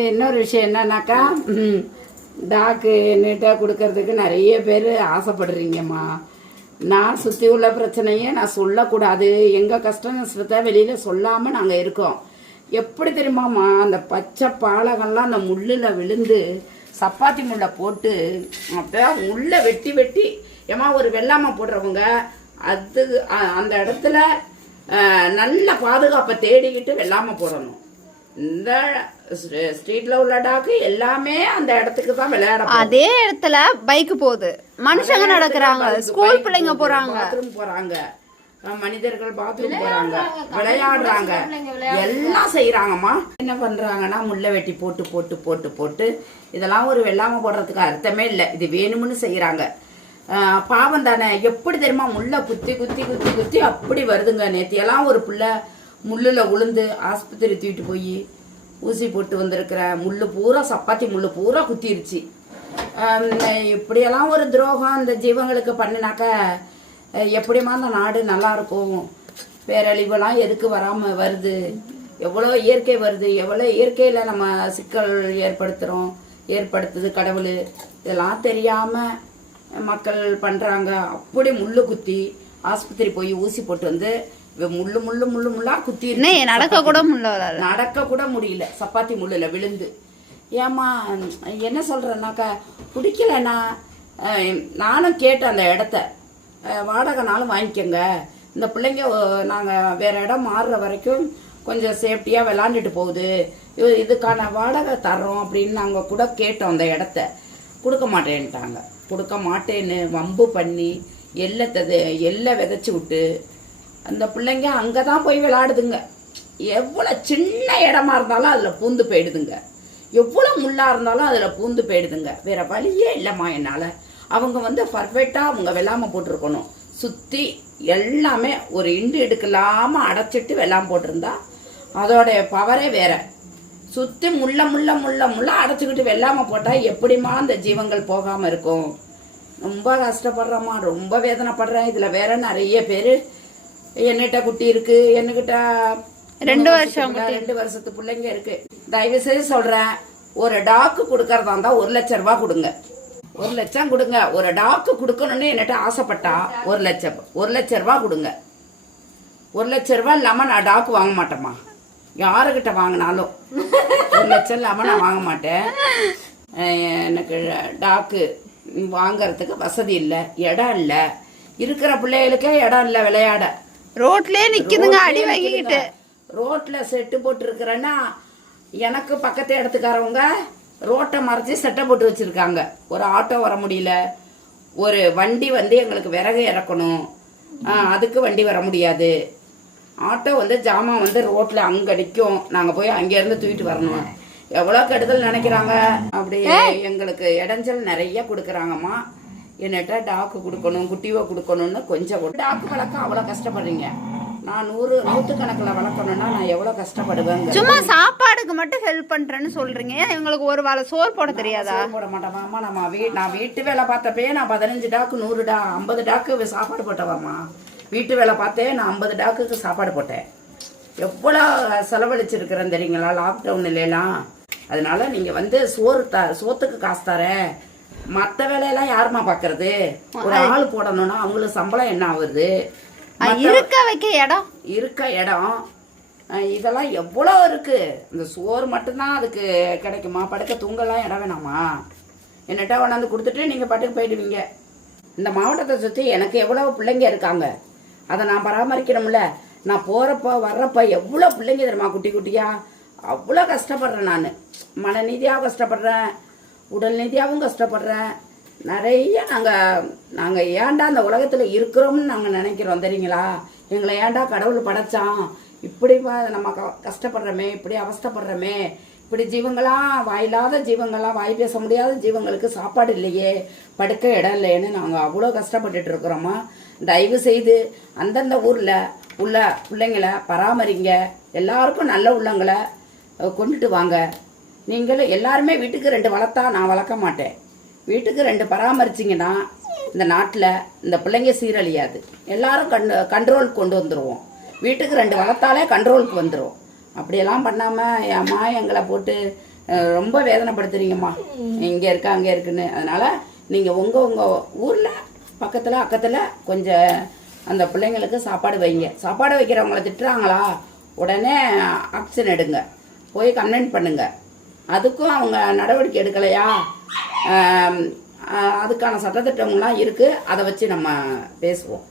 இன்னொரு விஷயம் என்னன்னாக்கா டாக்கு நீட்டாக கொடுக்கறதுக்கு நிறைய பேர் ஆசைப்படுறீங்கம்மா. நான் சுற்றி உள்ள பிரச்சனையே நான் சொல்லக்கூடாது, எங்கள் கஷ்ட நஷ்டத்தை வெளியில் சொல்லாமல் நாங்கள் இருக்கோம். எப்படி தெரியுமாம்மா, அந்த பச்சை பாலகம்லாம் அந்த முள்ளில் விழுந்து சப்பாத்தி முள்ளை போட்டு அப்படியே முள்ளை வெட்டி வெட்டி ஏமா ஒரு வெள்ளாமை போடுறவங்க அது அந்த இடத்துல நல்ல பாதுகாப்பை தேடிக்கிட்டு வெள்ளாமை போடணும். இந்த ஸ்ட்ரீட்ல உள்ள டாக்கு எல்லாமே அந்த இடத்துக்கு தான் விளையாட. அதே இடத்துல பைக் போகுது, மனுஷங்க நடக்கிறாங்க, ஸ்கூல் பிள்ளைங்க போறாங்க, பாத்ரூம் போறாங்க, மனிதர்கள் பாத்ரூம் போறாங்க, விளையாடுறாங்க, எல்லாம் செய்யறாங்கம்மா. என்ன பண்றாங்கன்னா முள்ளை வெட்டி போட்டு போட்டு போட்டு போட்டு இதெல்லாம் ஒரு வெள்ளாம போடுறதுக்கு அர்த்தமே இல்லை. இது வேணும்னு செய்யறாங்க. பாவம் தானே. எப்படி தெரியுமா, முள்ளை குத்தி குத்தி குத்தி குத்தி அப்படி வருதுங்க. நேத்தியெல்லாம் ஒரு பிள்ளை முள்ளில் உளுந்து ஆஸ்பத்திரி தூக்கிட்டு போய் ஊசி போட்டு வந்திருக்கிற. முள்ளு பூரா சப்பாத்தி முள்ளு பூரா குத்திருச்சு. இப்படியெல்லாம் ஒரு துரோகம் இந்த ஜீவங்களுக்கு பண்ணினாக்கா எப்படிமா அந்த நாடு நல்லா இருக்கும்? பேரழிவெல்லாம் எதுக்கு வராமல் வருது? எவ்வளோ இயற்கை வருது, எவ்வளோ இயற்கையில் நம்ம சிக்கல் ஏற்படுத்துது கடவுள். இதெல்லாம் தெரியாமல் மக்கள் பண்ணுறாங்க. அப்படி முள்ளு குத்தி ஆஸ்பத்திரி போய் ஊசி போட்டு வந்து முள்ளு முள்ளு முள்ளு முள்ளா குத்தி நடக்க கூட முடியல சப்பாத்தி முள்ளுல விழுந்து. ஏமா என்ன சொல்றேன்னாக்கா, பிடிக்கலண்ணா நானும் கேட்டேன் அந்த இடத்த வாடகைனாலும் வாங்கிக்கோங்க, இந்த பிள்ளைங்க நாங்கள் வேற இடம் மாறுற வரைக்கும் கொஞ்சம் சேஃப்டியாக விளாண்டுட்டு போகுது, இதுக்கான வாடகை தர்றோம் அப்படின்னு நாங்கள் கூட கேட்டோம். அந்த இடத்த கொடுக்க மாட்டேன்ட்டாங்க. கொடுக்க மாட்டேன்னு வம்பு பண்ணி எல்லை விதைச்சி விட்டு அந்த பிள்ளைங்க அங்கே தான் போய் விளையாடுதுங்க. எவ்வளோ சின்ன இடமா இருந்தாலும் அதில் பூந்து போயிடுதுங்க, எவ்வளோ முள்ளாக இருந்தாலும் அதில் பூந்து போயிடுதுங்க. வேற வழியே இல்லைம்மா என்னால். அவங்க பர்ஃபெக்டாக அவங்க வெள்ளாமை போட்டிருக்கணும். சுற்றி எல்லாமே ஒரு இண்டு எடுக்கலாமல் அடைச்சிட்டு வெள்ளாமை போட்டிருந்தா அதோடைய பவரே வேற. சுற்றி முள்ள முள்ள முள்ள முள்ள அடைச்சிக்கிட்டு வெள்ளாமை போட்டால் எப்படிமா அந்த ஜீவங்கள் போகாமல் இருக்கும்? ரொம்ப கஷ்டப்படுறோம்மா, ரொம்ப வேதனைப்படுறேன். இதில் வேற நிறைய பேர் என்னகிட்ட குட்டி இருக்கு, என்கிட்ட 2 வருஷத்து பிள்ளைங்க இருக்கு. தயவு செய்து சொல்றேன், ஒரு டாக்கு கொடுக்கறதா இருந்தா 1 லட்சம் ரூபாய் கொடுங்க. 1 லட்சம் கொடுங்க. ஒரு டாக்கு கொடுக்கணும்னு என்கிட்ட ஆசைப்பட்டா 1 லட்சம் ரூபாய் கொடுங்க. 1 லட்சம் ரூபாய் இல்லாம நான் டாக்கு வாங்க மாட்டேம்மா. யாருக்கிட்ட வாங்கினாலும் 1 லட்சம் இல்லாம நான் வாங்க மாட்டேன். எனக்கு டாக்கு வாங்கறதுக்கு வசதி இல்லை, இடம் இல்லை. இருக்கிற பிள்ளைகளுக்கே இடம் இல்லை விளையாட. ரோட்லயே நிக்குதுங்க அடி வாங்கிக்கிட்டு. ரோட்ல செட்டு போட்டு இருக்கிறேன்னா எனக்கு பக்கத்து இடத்துக்காரவங்க ரோட்டை மறைச்சி செட்டை போட்டு வச்சிருக்காங்க. ஒரு ஆட்டோ வர முடியல, ஒரு வண்டி எங்களுக்கு விறகு இறக்கணும், அதுக்கு வண்டி வர முடியாது. ஆட்டோ ஜாமான் ரோட்ல அங்க நிற்கும், நாங்க போய் அங்கேருந்து தூக்கிட்டு வரணும். எவ்வளோ கெடுதல் நினைக்கிறாங்க. அப்படி எங்களுக்கு இடைஞ்சல் நிறைய கொடுக்குறாங்கம்மா. என்னட்ட டாக்கு கொடுக்கணும், குட்டிவை கொடுக்கணும்னு கொஞ்சம் டாக்கு வளர்க்க அவ்வளோ கஷ்டப்படுறீங்க. நான் 100 வளர்க்கணும்னா நான் எவ்வளோ கஷ்டப்படுவேங்க. சும்மா சாப்பாடுக்கு மட்டும் ஹெல்ப் பண்றேன்னு சொல்றீங்க, இவங்களுக்கு ஒரு வேளை சோறு போட தெரியாதா? போட மாட்டேமாம்மா. நான் வீட்டு வேலை பார்த்தப்பே நான் 15 டாக்கு 50 டாக்கு சாப்பாடு போட்டவாம்மா. வீட்டு வேலை பார்த்தே நான் 50 டாக்குக்கு சாப்பாடு போட்டேன். எவ்வளோ செலவழிச்சிருக்கிறேன் தெரியுங்களா லாக்டவுன்லாம். அதனால நீங்க சோத்துக்கு காசு தரேன், மற்ற வேலையெல்லாம் யாருமா பாக்குறது? ஒரு ஆள் போடணும்னா அவங்களுக்கு சம்பளம் என்ன ஆகுது? இருக்க இடம் இதெல்லாம் எவ்வளோ இருக்கு. இந்த சோறு மட்டும்தான் அதுக்கு கிடைக்குமா? படுக்க தூங்கலாம் இடம் வேணாமா? என்னட்டா கொண்டாந்து கொடுத்துட்டு நீங்க பாட்டுக்கு போயிடுவீங்க. இந்த மாவட்டத்தை சுற்றி எனக்கு எவ்வளவு பிள்ளைங்க இருக்காங்க, அதை நான் பராமரிக்கணும்ல. நான் போறப்ப வர்றப்ப எவ்வளோ பிள்ளைங்க தெரியுமா, குட்டி குட்டியா. அவ்வளோ கஷ்டப்படுறேன் நான். மனநீதியாக கஷ்டப்படுறேன், உடல் ரீதியாகவும் கஷ்டப்படுறேன். நிறைய நாங்கள் ஏன்டா அந்த உலகத்தில் இருக்கிறோம்னு நாங்கள் நினைக்கிறோம் தெரியுங்களா? எங்களை ஏன்டா கடவுள் படைச்சான்? இப்படி நம்ம கஷ்டப்படுறோமே, இப்படி அவஸ்தப்படுறோமே, இப்படி ஜீவங்களாம் வாயில்லாத ஜீவங்கள்லாம், வாய் பேச முடியாத ஜீவங்களுக்கு சாப்பாடு இல்லையே, படுக்க இடம் இல்லையேன்னு நாங்கள் அவ்வளோ கஷ்டப்பட்டுட்டு இருக்கிறோமா. தயவு செய்து அந்தந்த ஊரில் உள்ள பிள்ளைங்களை பராமரிங்க. எல்லாருக்கும் நல்ல உள்ளங்களை கொண்டுட்டு வாங்க. நீங்களும் எல்லாருமே வீட்டுக்கு 2 வளர்த்தா நான் வளர்க்க மாட்டேன். வீட்டுக்கு 2 பராமரிச்சிங்கன்னா இந்த நாட்டில் இந்த பிள்ளைங்க சீரழியாது. எல்லாரும் கண்ட்ரோலுக்கு கொண்டு வந்துடுவோம். வீட்டுக்கு 2 வளர்த்தாலே கண்ட்ரோலுக்கு வந்துடும். அப்படியெல்லாம் பண்ணாமல் அம்மா எங்களை போட்டு ரொம்ப வேதனைப்படுத்துறீங்கம்மா, இங்கே இருக்கு அங்கே இருக்குன்னு. அதனால நீங்கள் உங்கள் ஊரில் பக்கத்தில் அக்கத்தில் கொஞ்சம் அந்த பிள்ளைங்களுக்கு சாப்பாடு வைங்க. சாப்பாடு வைக்கிறவங்கள திட்டுறாங்களா, உடனே ஆக்ஷன் எடுங்க, போய் கம்ப்ளைண்ட் பண்ணுங்க. அதுக்கும் அவங்க நடவடிக்கை எடுக்கலையா, அதுக்கான சட்டத்திட்டங்கள்லாம் இருக்குது, அதை வச்சு நம்ம பேசுவோம்.